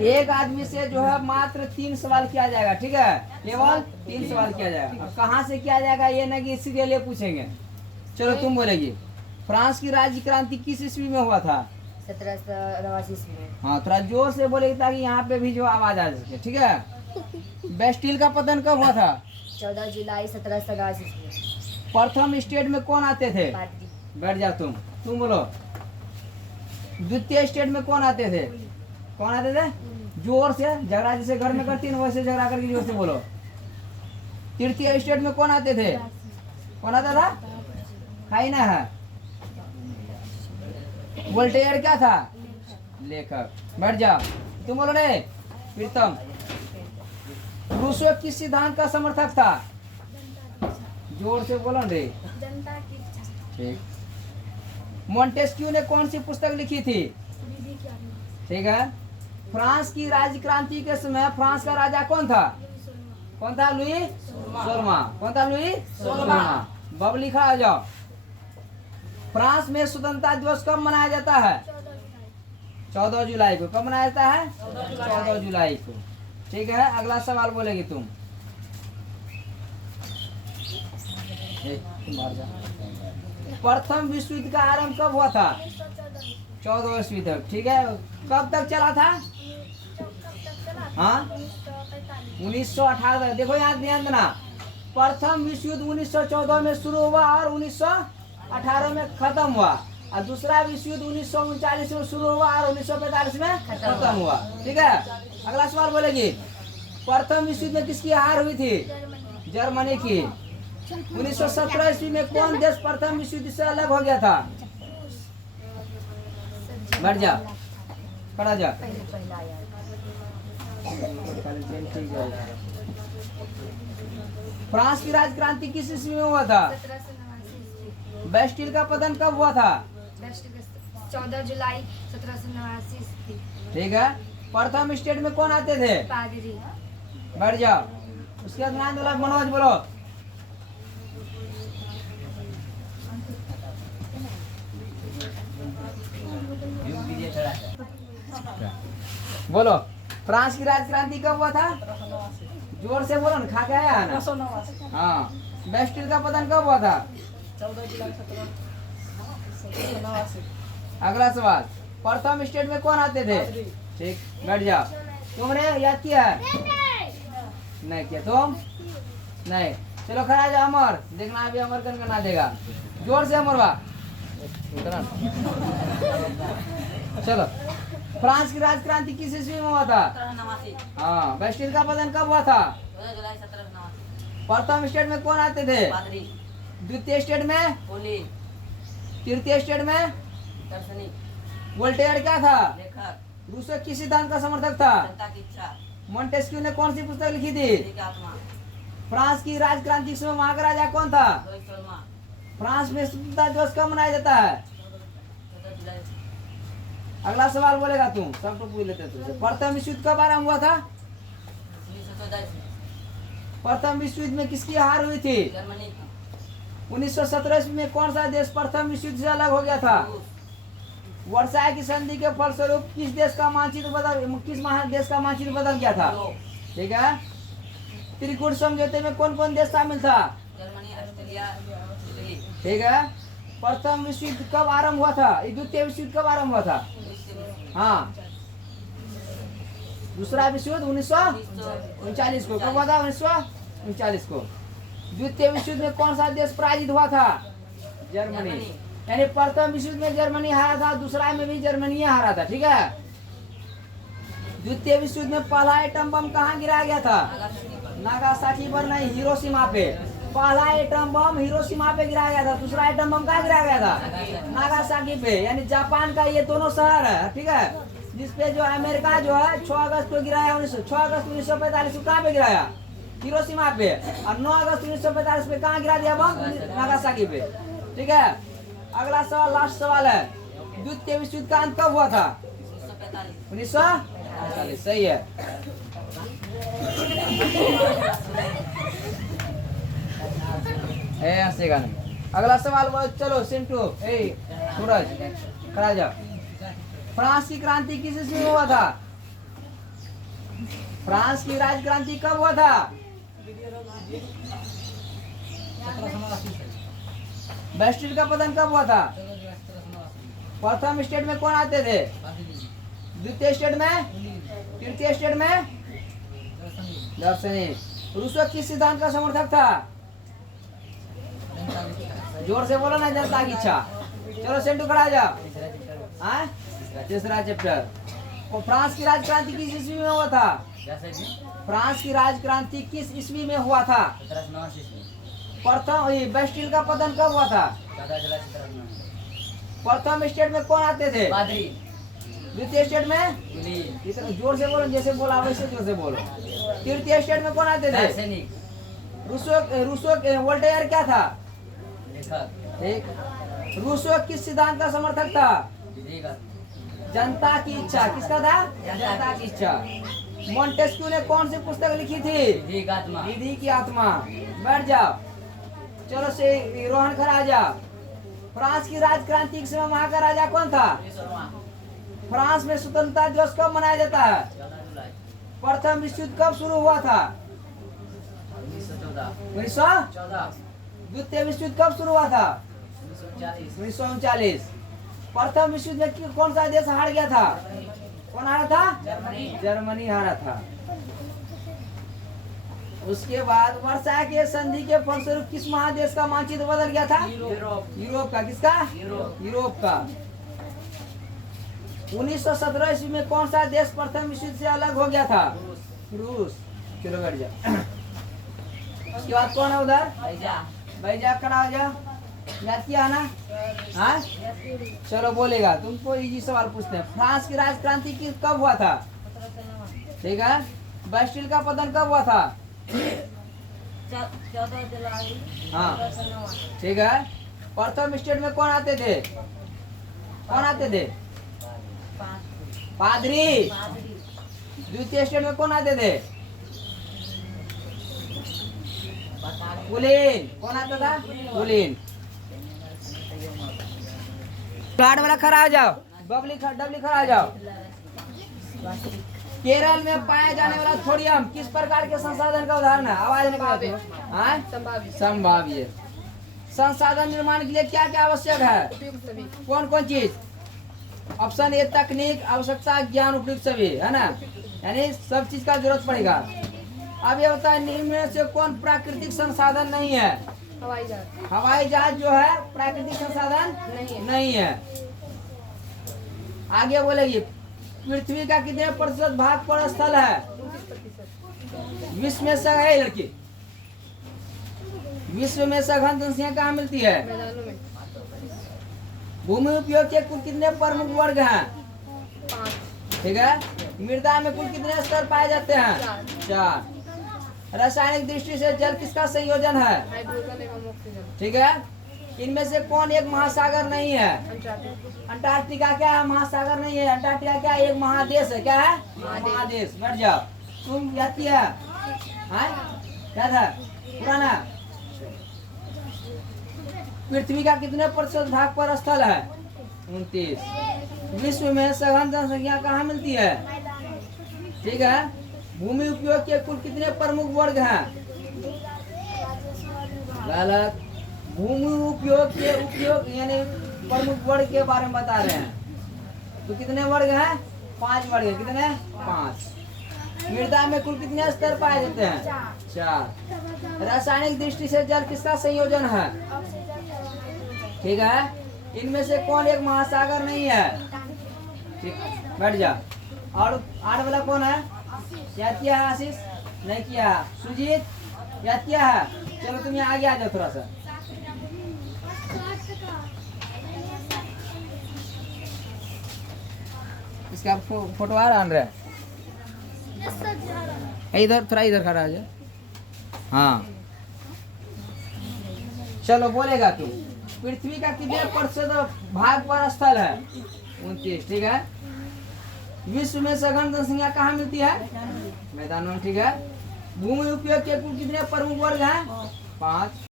एक आदमी से जो है मात्र 3 सवाल किया जाएगा, ठीक है, केवल 3 सवाल किया जाएगा। अब कहाँ से किया जाएगा ये ना कि इसी के लिए पूछेंगे। चलो तुम बोलेगी, फ्रांस की राज्य क्रांति किस ईस्वी में हुआ था? 1789 ईस्वी में। हाँ, थोड़ा जोर से बोलेगी ताकि यहाँ पे भी जो आवाज आ सके, ठीक है। बेस्टिल का पतन कब हुआ था? 14 जुलाई 1789 ईस्वी में। प्रथम स्टेट में कौन आते थे? पादरी। बैठ जाओ तुम बोलो। द्वितीय स्टेट में कौन आते थे? कौन आते थे? जोर से, झगड़ा जैसे घर में करती है वैसे झगड़ा करके जोर से बोलो। तृतीय स्टेट में कौन आते थे? कौन आता था? खाई ना है। वोल्टेयर क्या था? लेखक। बैठ जाओ तुम बोलो रे प्रीतम। रूसो किस सिद्धांत का समर्थक था? जोर से बोलो रे। ठीक। मोंटेस्क्यू ने कौन सी पुस्तक लिखी थी? ठीक है। फ्रांस की राज्य क्रांति के समय फ्रांस का राजा कौन था? कौन था? लुई 16वां। कौन था? लुई 16वां। बब लिखा आ जाओ। फ्रांस में स्वतंत्रता दिवस कब मनाया जाता है? 14 जुलाई को। कब मनाया जाता है? 14 जुलाई को। ठीक है, अगला सवाल बोलेगी तुम। प्रथम विश्व युद्ध का आरंभ कब हुआ था? 14 ईस्वी तक। ठीक है, कब तक चला था? हाँ, 1918। देखो यहाँ ध्यान देना, प्रथम विश्व युद्ध 1914 में शुरू हुआ और 1918 में खत्म हुआ, और दूसरा विश्व युद्ध 1939 में शुरू हुआ और 1945 में खत्म हुआ। ठीक है, अगला सवाल बोलेगी, प्रथम विश्व युद्ध में किसकी हार हुई थी? जर्मनी की। 1917 ईस्वी में कौन देश प्रथम विश्व युद्ध से अलग हो गया था? बैठ जा, खड़ा जा। फ्रांस की राज्य क्रांति किस ईस्वी में हुआ था? 1789 बेस्टिल का पतन कब हुआ था? 14 जुलाई 1789 ईस्वी। ठीक है, प्रथम स्टेट में कौन आते थे? पादरी। बैठ जाओ। उसके बाद नाम बोला, मनोज बोलो। बोलो, फ्रांस की राज्य क्रांति कब हुआ था? जोर से बोलो ना, खा के आया है ना? हाँ। बेस्टिल का पतन कब हुआ था? 14 जुलाई 1789। अगला सवाल, प्रथम स्टेट में कौन आते थे? ठीक, बैठ जाओ। तुमने याद किया है? नहीं किया तुम? नहीं। चलो खड़ा जाओ अमर, देखना अभी अमर कन ना देगा। जोर से अमरवा। चलो, फ्रांस की राज्य क्रांति किस ईस्वी में हुआ था? 1789। हाँ। बेस्टिल का पतन कब हुआ था? 14 जुलाई 1789। प्रथम स्टेट में कौन आते थे? पादरी। द्वितीय स्टेट में? होली। तृतीय स्टेट में? दर्शनिक। वोल्टेयर क्या था? लेखक। रूसो किस सिद्धांत का समर्थक था? जनता की इच्छा। मोंटेस्क्यू ने कौन सी पुस्तक लिखी थी? किसी की आत्मा। फ्रांस की राज्य क्रांति के समय वहाँ का राजा कौन था? लुई 16वां। फ्रांस में स्वतंत्रता दिवस कब मनाया जाता है? 14 जुलाई। अगला सवाल बोलेगा तुम, सब तो पूछ लेते तुमसे। प्रथम विश्व युद्ध कब आरंभ हुआ था? 1914 ईस्वी। प्रथम विश्व युद्ध में किसकी हार हुई थी? जर्मनी की। 1917 ईस्वी में कौन सा देश प्रथम विश्व युद्ध से अलग हो गया था? रूस। वर्साई की संधि के फलस्वरूप किस देश का मानचित्र बदल गया था? यूरोप। ठीक है। त्रिकूट समझौते में कौन कौन देश शामिल था? Germany, Australia, Italy. ठीक है। प्रथम विश्व युद्ध कब आरंभ हुआ था? द्वितीय विश्व युद्ध कब आरंभ हुआ था? हाँ। दूसरा विश्व युद्ध 1939 को। कब हुआ था? 1939 को। द्वितीय विश्व युद्ध में कौन सा देश पराजित हुआ था? जर्मनी। यानी प्रथम विश्व युद्ध में जर्मनी हारा था, दूसरा में भी जर्मनी हारा था। ठीक है। द्वितीय विश्व युद्ध में पहला एटम बम कहाँ गिराया गया था? नागासाकी पर नहीं, हिरोशिमा पे। पहला एटम बम हिरोशिमा पे गिराया गया था, दूसरा एटम बम कहाँ गिराया गया था? नागासाकी पे। यानी जापान का ये दोनों शहर है, ठीक है, जिसपे जो अमेरिका जो है 6 अगस्त को गिराया। 6 अगस्त 1945 को कहाँ पे गिराया? हिरोशिमा पे। और 9 अगस्त 1945 पे कहाँ गिरा दिया बम? नागासाकी पे। ठीक है। अगला सवाल, लास्ट सवाल है, द्वितीय विश्व युद्ध का अंत कब हुआ था? 1945। सही है। हंसेगा नहीं। अगला सवाल बोलो। चलो सिंटू, सूरज, खड़ा जाओ। फ्रांस की क्रांति किस ईस्वी में हुआ था? फ्रांस की राजक्रांति कब हुआ था? बेस्टिल का पतन कब हुआ था? प्रथम स्टेट में कौन आते थे? द्वितीय स्टेट में? तृतीय स्टेट में? दार्शनिक। रूसो किस सिद्धांत का समर्थक था? जोर से बोलो ना, जनता की इच्छा। चलो सेंटू खड़ा आ जाओ। हाँ? तीसरा चैप्टर। फ्रांस की राजक्रांति किस ईस्वी में हुआ था? फ्रांस की राजक्रांति किस ईस्वी में हुआ था? प्रथम बेस्टिल का पतन कब हुआ था? प्रथम स्टेट में कौन आते थे? द्वितीय स्टेट में? इतना जोर से बोलो, जैसे बोला वैसे जोर से बोलो। तृतीय स्टेट में कौन आते थे? रूसो वोल्टेयर क्या था? एक। रूसो किस सिद्धांत का समर्थक था? जनता की इच्छा। किसका था? जनता की इच्छा। मोंटेस्क्यू ने कौन सी पुस्तक लिखी थी? विधि की आत्मा। बैठ जाओ। चलो से रोहन खड़ा आ जाओ। फ्रांस की राजक्रांति के समय वहाँ का राजा कौन था? फ्रांस में स्वतंत्रता दिवस कब मनाया जाता है? प्रथम विश्व युद्ध कब शुरू हुआ था? 1914। द्वितीय विश्व युद्ध कब शुरू हुआ था? 1939। प्रथम विश्व युद्ध में कौन सा देश हार गया था? कौन हारा था? जर्मनी हारा था। उसके बाद वर्षा के संधि के फलस्वरूप किस महादेश का मानचित्र बदल गया था? यूरोप का। किसका? यूरोप का। 1917 ईस्वी में कौन सा देश प्रथम विश्व युद्ध से अलग हो गया था? रूस। चलो बैठ जाओ। उसके बाद कौन है उधर? भैया खड़ा हो जाओ। याद किया ना? हाँ, चलो बोलेगा। तुमको इजी सवाल पूछते हैं। फ्रांस की राजक्रांति कब हुआ था? ठीक है। बेस्टिल का पतन कब हुआ था? 14 जुलाई। हाँ, ठीक है। प्रथम स्टेट में कौन आते थे? कौन आते थे? पादरी। द्वितीय स्टेट में कौन आते थे? कुलीन। कौन आता था? कुलीन। कार्ड वाला खड़ा आ जाओ। डबली खड़ा आ जाओ। केरल में पाया जाने वाला थोरियम किस प्रकार के संसाधन का उदाहरण है? आवाज निकालो। हाँ? संभाव्य। संसाधन निर्माण के लिए क्या क्या आवश्यक है? कौन कौन चीज? ऑप्शन ए तकनीक, आवश्यकता, ज्ञान, उपयुक्त सभी, है ना? यानी सब चीज का जरूरत पड़ेगा। अब ये होता है निम्न में से कौन प्राकृतिक संसाधन नहीं है? हवाई जहाज जो है प्राकृतिक संसाधन नहीं है। आगे बोलेगी पृथ्वी का कितने प्रतिशत भाग पर स्थल है? विश्व में है लड़की। विश्व में सघन जनसंख्या कहाँ मिलती है? भूमि उपयोग के कुल कितने प्रमुख वर्ग हैं? 5। ठीक है। मृदा में कुल कितने स्तर पाए जाते हैं? 4। रासायनिक दृष्टि से जल किसका संयोजन है? ठीक है। इनमें से कौन एक महासागर नहीं है? अंटार्कटिका क्या है? महासागर नहीं है। अंटार्कटिका क्या है? एक महादेश है। क्या है? महादेश। बैठ जाओ। तुम याद किया? क्या था पुराना? पृथ्वी का कितने प्रतिशत भाग पर स्थल है? 29। विश्व में सघन जनसंख्या कहाँ मिलती है? ठीक है। भूमि उपयोग के कुल कितने प्रमुख वर्ग हैं? गलत। भूमि उपयोग के उपयोग यानी प्रमुख वर्ग के बारे में बता रहे हैं। तो कितने वर्ग हैं? 5 वर्ग है। कितने? 5। मृदा में कुल कितने स्तर पाए जाते हैं? 4। रासायनिक दृष्टि से जल किसका संयोजन है? ठीक है। इनमें से कौन एक महासागर नहीं है? ठीक, बैठ जा। और 8 वाला कौन है? याद किया है आशीष? नहीं किया। सुजीत याद किया है? चलो तुम यहाँ आगे आ जाओ थोड़ा सा। इसका फोटो आ रहा है? इधर थोड़ा इधर खड़ा आ जाओ। हाँ, चलो बोलेगा तू। पृथ्वी का कितने प्रतिशत भाग पर स्थल है? 29। ठीक है। विश्व में सघन जनसंख्या कहाँ मिलती है? मैदानों में। ठीक है। भूमि उपयोग के कुल कितने प्रमुख वर्ग हैं? 5।